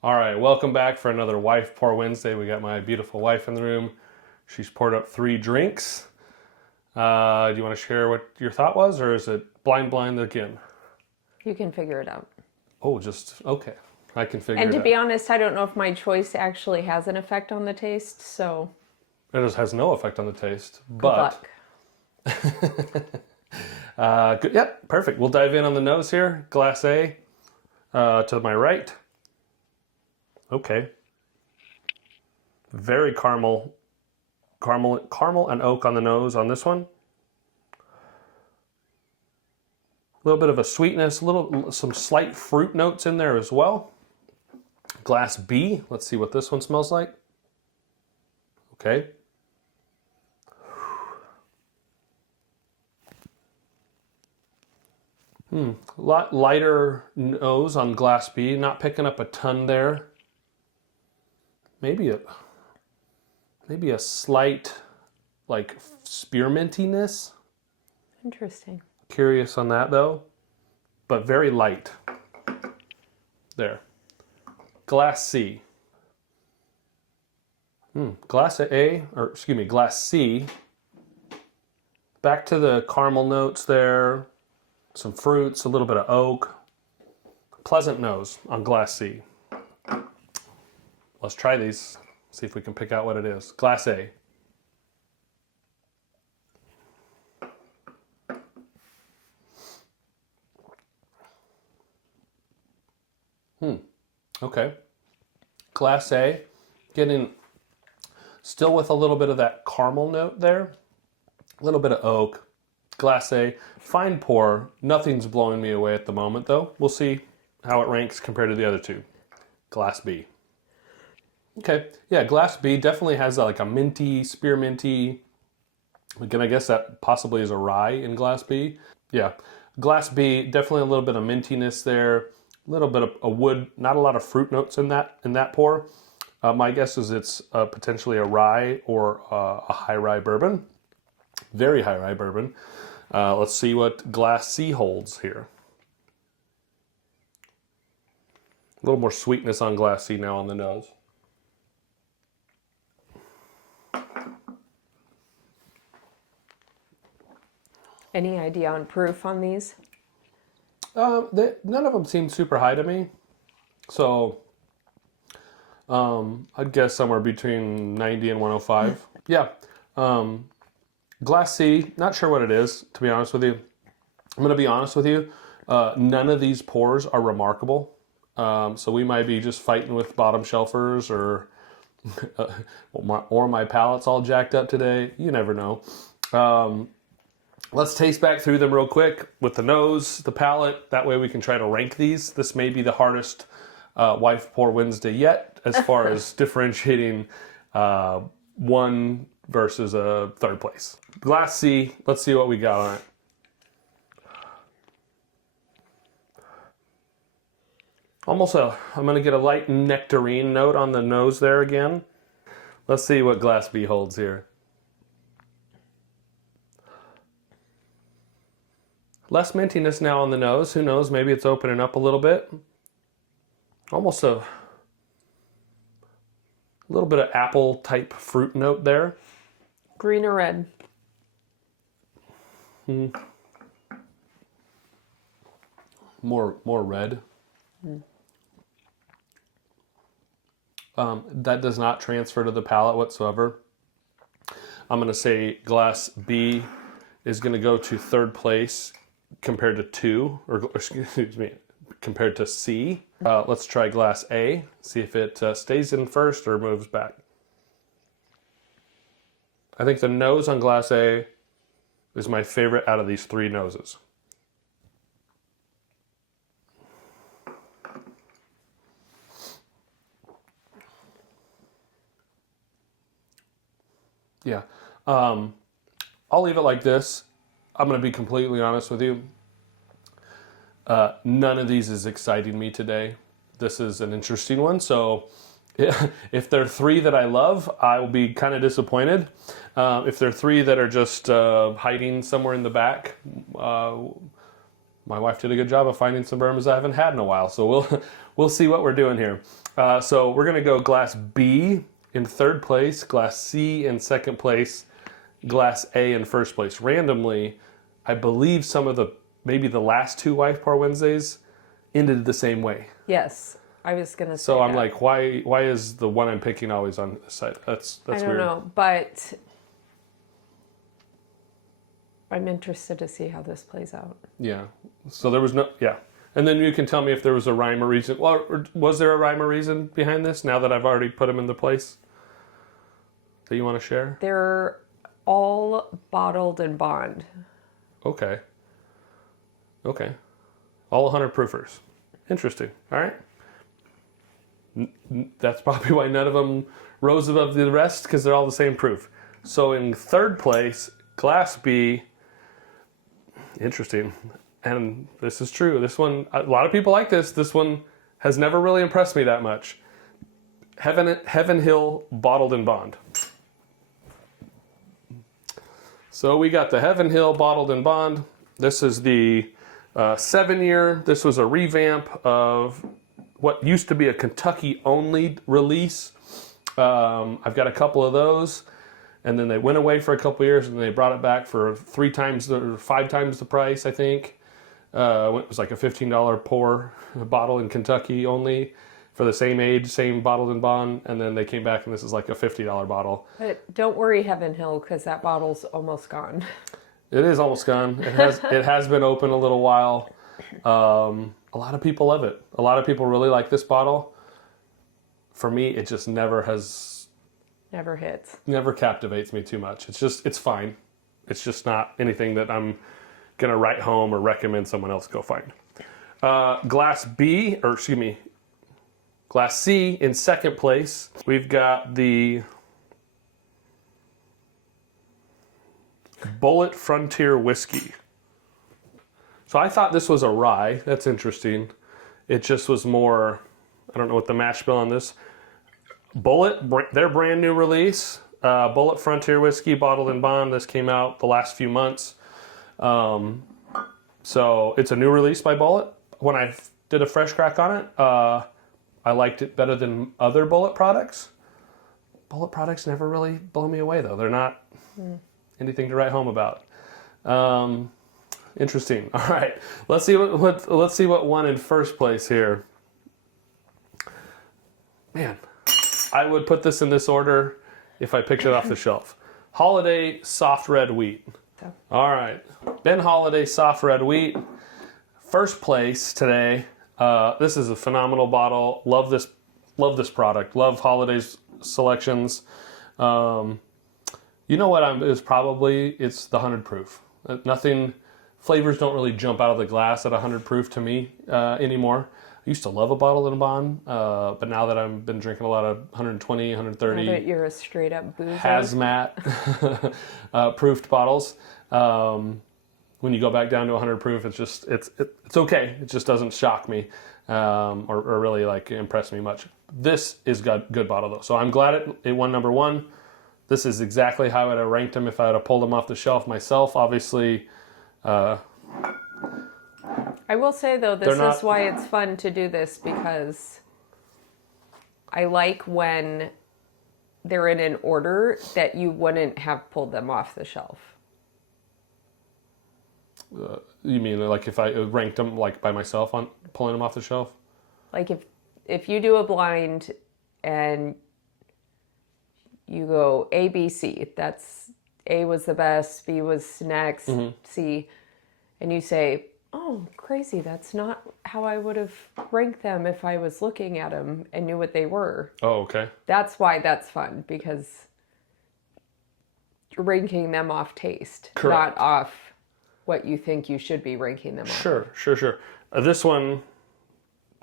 All right, welcome back for another Wife Pour Wednesday. We got my beautiful wife in the room. She's poured up 3 drinks. Do you want to share what your thought was, or is it blind again? You can figure it out. Oh, okay. I can figure it out. And to be honest, I don't know if my choice actually has an effect on the taste, so... It just has no effect on the taste, but... Good luck. Good, yep, perfect. We'll dive in on the nose here. Glass A to my right. Okay. Very caramel and oak on the nose on this one. A little bit of a sweetness, some slight fruit notes in there as well. Glass B, let's see what this one smells like. Okay. A lot lighter nose on glass B, not picking up a ton there. Maybe a slight like spearmintiness. Interesting. Curious on that though, but very light. There. Glass C. Glass C. Back to the caramel notes there. Some fruits, a little bit of oak. Pleasant nose on glass C. Let's try these, see if we can pick out what it is. Glass A. Okay. Glass A, still with a little bit of that caramel note there. A little bit of oak. Glass A, fine pour. Nothing's blowing me away at the moment though. We'll see how it ranks compared to the other two. Glass B. Okay, yeah, glass B definitely has like a minty, spearminty. Again, I guess that possibly is a rye in glass B. Yeah, glass B, definitely a little bit of mintiness there. A little bit of a wood, not a lot of fruit notes in that pour. My guess is it's potentially a rye or a high rye bourbon. Very high rye bourbon. Let's see what glass C holds here. A little more sweetness on glass C now on the nose. Any idea on proof on these? None of them seem super high to me. So I'd guess somewhere between 90 and 105. Yeah. Glass C, not sure what it is, to be honest with you. I'm going to be honest with you. None of these pours are remarkable. So we might be just fighting with bottom shelfers or my palate's all jacked up today. You never know. Let's taste back through them real quick with the nose, the palate. That way we can try to rank these. This may be the hardest Wife Pour Wednesday yet as far as differentiating one versus a third place. Glass C, let's see what we got on it. I'm gonna get a light nectarine note on the nose there again. Let's see what glass B holds here. Less mintiness now on the nose. Who knows? Maybe it's opening up a little bit. Almost a little bit of apple type fruit note there. Green or red? More red. That does not transfer to the palate whatsoever. I'm going to say glass B is going to go to third place compared to 2, or excuse me, compared to C. Let's try glass A, see if it stays in first or moves back. I think the nose on glass A is my favorite out of these 3 noses. Yeah, I'll leave it like this. I'm going to be completely honest with you. None of these is exciting me today. This is an interesting one. So if there are 3 that I love, I will be kind of disappointed. If there are 3 that are just hiding somewhere in the back, my wife did a good job of finding some bourbons I haven't had in a while. So we'll see what we're doing here. So we're going to go glass B in third place, glass C in second place, glass A in first place. Randomly, I believe maybe the last two Wife Pour Wednesdays ended the same way. Yes, I was going to say So I'm that. like, why is the one I'm picking always on this side? That's I don't weird. know, but I'm interested to see how this plays out. Yeah. So there was and then you can tell me if there was a rhyme or reason. Well, was there a rhyme or reason behind this now that I've already put them into place that you want to share? They're all bottled in bond. Okay. All 100 proofers. Interesting. All right. That's probably why none of them rose above the rest, because they're all the same proof. So in third place, glass B. Interesting. And this is true. This one, a lot of people like this. This one has never really impressed me that much. Heaven Hill Bottled in Bond. So we got the Heaven Hill Bottled in Bond. This is the 7-year. This was a revamp of what used to be a Kentucky-only release. I've got a couple of those. And then they went away for a couple years, and they brought it back for 5 times the price, I think. It was like a $15 pour bottle in Kentucky only for the same age, same bottled in bond. And then they came back, and this is like a $50 bottle. But don't worry, Heaven Hill, because that bottle's almost gone. It is almost gone. It has been open a little while. A lot of people love it. A lot of people really like this bottle. For me, it just never captivates me too much. It's fine. It's just not anything that I'm going to write home or recommend someone else go find. Glass C in second place. We've got the Bulleit Frontier Whiskey. So I thought this was a rye. That's interesting. It just was more, I don't know what the mash bill on this. Bulleit, their brand new release, Bulleit Frontier Whiskey, bottled in bond. This came out the last few months. So it's a new release by Bulleit. When I did a fresh crack on it, I liked it better than other Bulleit products. Bulleit products never really blow me away, though. They're not anything to write home about. Interesting. All right, let's see what won in first place here. Man, I would put this in this order if I picked it off the shelf. Holladay Soft Red Wheat. All right, Ben Holladay Soft Red Wheat. First place today. This is a phenomenal bottle. Love this product. Love Holladay's selections. You know what? It's the 100 proof. Flavors don't really jump out of the glass at 100 proof to me anymore. I used to love a bottle in a bond, but now that I've been drinking a lot of 120, 130. Now that you're a straight up boozer. Hazmat proofed bottles. When you go back down to 100 proof, it's okay. It just doesn't shock me or really like impress me much. This is good bottle though, so I'm glad it won number one. This is exactly how I'd have ranked them if I had pulled them off the shelf myself. Obviously, I will say though, this is why it's fun to do this, because I like when they're in an order that you wouldn't have pulled them off the shelf. You mean like if I ranked them like by myself on pulling them off the shelf? Like if you do a blind and you go A, B, C, that's A was the best, B was next, C, and you say, oh, crazy, that's not how I would have ranked them if I was looking at them and knew what they were. Oh, okay. That's why that's fun, because you're ranking them off taste, Correct. not off what you think you should be ranking them off. Sure. This one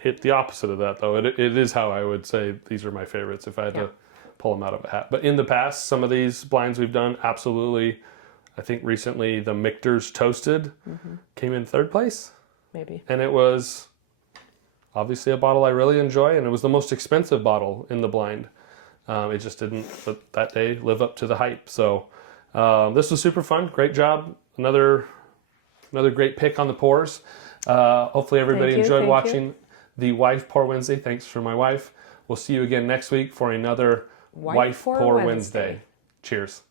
hit the opposite of that, though. It is how I would say these are my favorites if I had to pull them out of a hat. But in the past, some of these blinds we've done, absolutely. I think recently the Michter's Toasted came in third place. Maybe. And it was obviously a bottle I really enjoy, and it was the most expensive bottle in the blind. It just didn't, that day, live up to the hype. So this was super fun. Great job. Another great pick on the pours. Hopefully everybody enjoyed watching the Wife Pour Wednesday. Thanks for my wife. We'll see you again next week for another Wife Pour Wednesday. Cheers.